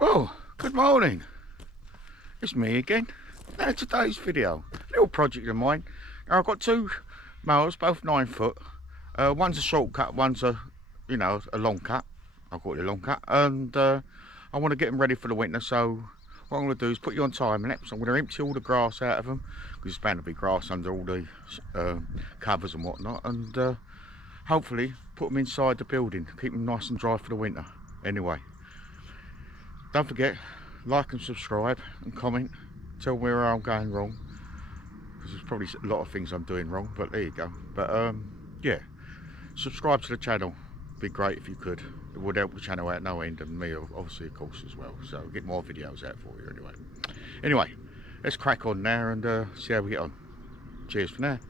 Well, good morning. It's me again. Now today's video, little project of mine. Now, I've got two mowers, both 9 foot. One's a shortcut, one's a long cut. I'll call it a long cut. And I want to get them ready for the winter. So what I'm going to do is put you on time lapse. I'm going to empty all the grass out of them because it's bound to be grass under all the covers and whatnot. And hopefully put them inside the building, keep them nice and dry for the winter. Anyway. Don't forget, like and subscribe and comment. Tell me where I'm going wrong, because there's probably a lot of things I'm doing wrong, but there you go. But yeah, subscribe to the channel. Be great if you could. It would help the channel out no end, and me obviously of course as well. So get more videos out for you anyway. Let's crack on now and see how we get on. Cheers for now.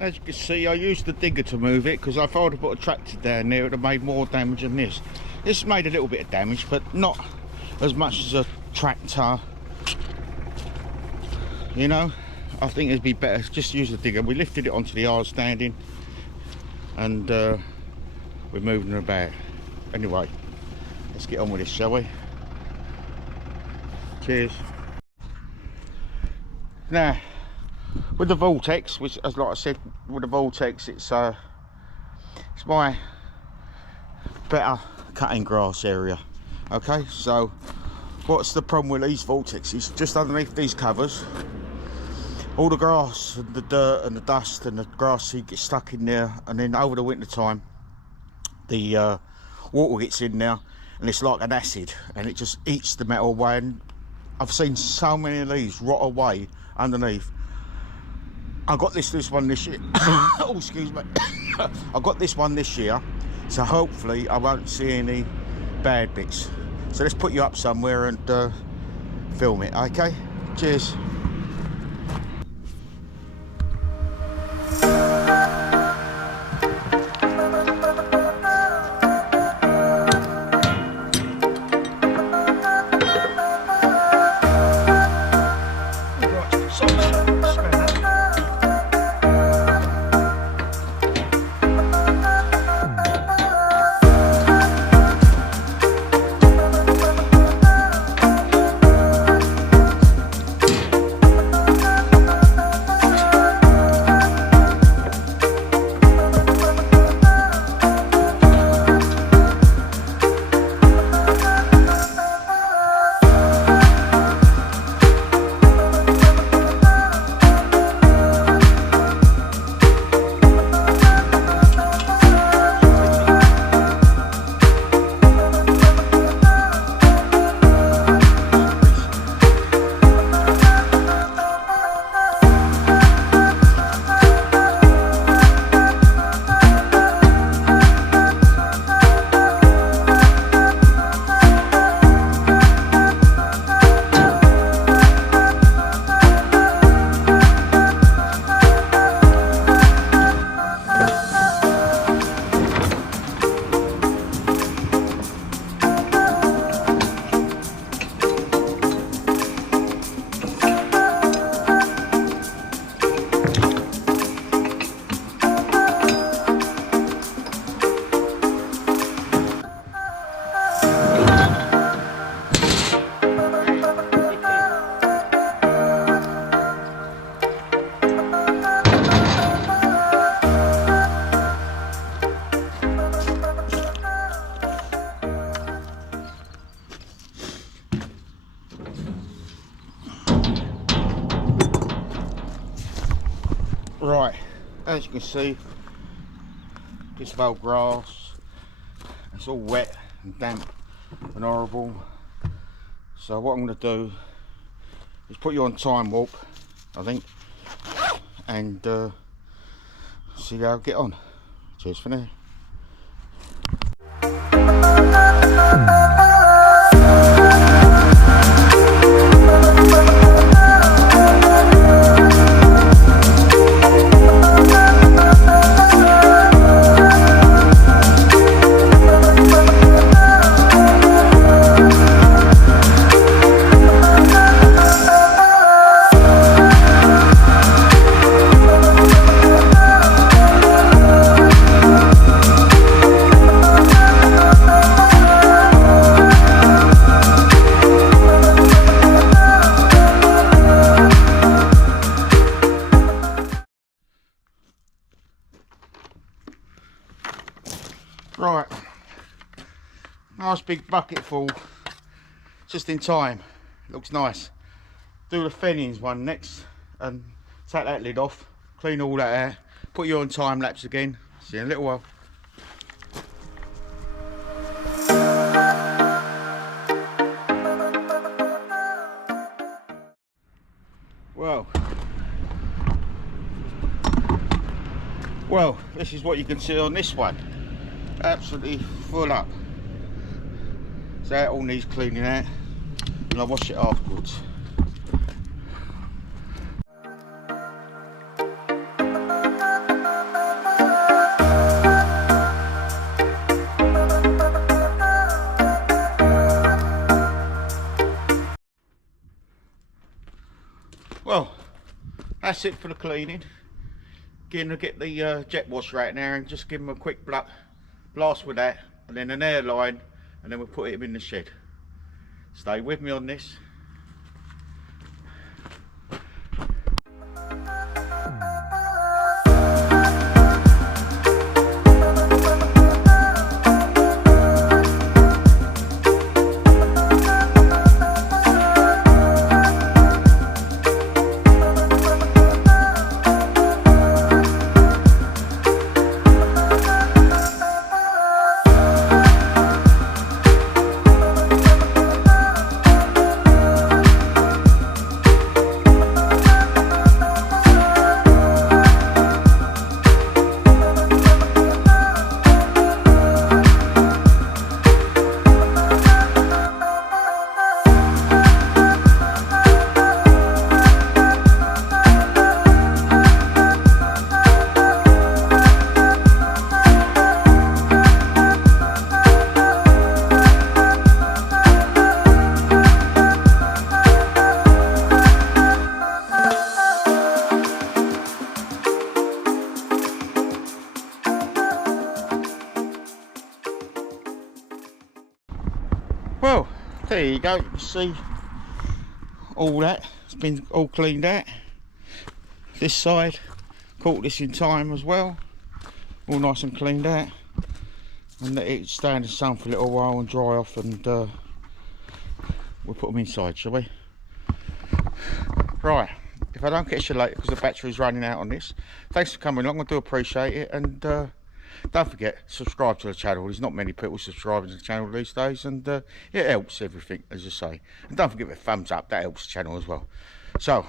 As you can see, I used the digger to move it, because if I would have put a tractor down there, it would have made more damage than this. This made a little bit of damage, but not as much as a tractor. You know, I think it'd be better just use the digger. We lifted it onto the yard standing, and we're moving it about. Anyway, let's get on with this, shall we? Cheers. Now, with the vortex, which, as like I said, with the vortex, it's my better cutting grass area. Okay, so what's the problem with these vortexes? Just underneath these covers, all the grass and the dirt and the dust and the grass seed gets stuck in there, and then over the winter time, the water gets in there, and it's like an acid, and it just eats the metal away. And I've seen so many of these rot away underneath. I got this one this year. Oh, excuse me. I got this one this year, so hopefully I won't see any bad bits. So let's put you up somewhere and film it, okay? Cheers. Right, as you can see, this of old grass, it's all wet and damp and horrible. So what I'm going to do is put you on time warp, I think, and see how I get on. Cheers for now. Right, nice big bucket full, just in time. Looks nice. Do the Fennings one next and take that lid off, clean all that out, put you on time lapse again. See you in a little while. Well, this is what you can see on this one. Absolutely full up. So that all needs cleaning out, and I'll wash it afterwards. Well, that's it for the cleaning. Gonna get the jet wash right now and just give them a quick blast with that, and then an air line, and then we'll put him in the shed. Stay with me on this. Well, there you go. You can see all that. It's been all cleaned out. This side, caught this in time as well. All nice and cleaned out. And let it stay in the sun for a little while and dry off, and we'll put them inside, shall we? Right, if I don't catch you later because the battery's running out on this, thanks for coming along. I do appreciate it, and don't forget, subscribe to the channel. There's not many people subscribing to the channel these days, and it helps everything, as I say. And don't forget the thumbs up, that helps the channel as well. So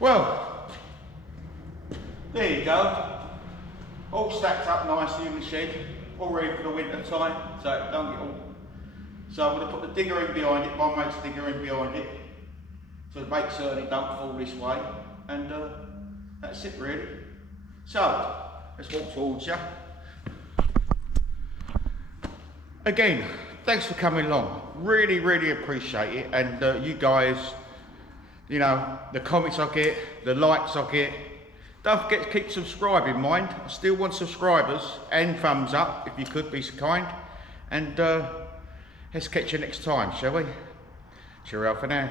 Well, there you go. All stacked up nicely in the shed, all ready for the winter time, so it don't get all. So I'm going to put the digger in behind it, my mate's digger in behind it, to make certain it don't fall this way, and that's it really. So, let's walk towards you. Again, thanks for coming along, really appreciate it, and you guys, you know, the comments I get, the likes I get. Don't forget to keep subscribing, mind. I still want subscribers and thumbs up if you could be so kind. And let's catch you next time, shall we? Cheerio for now.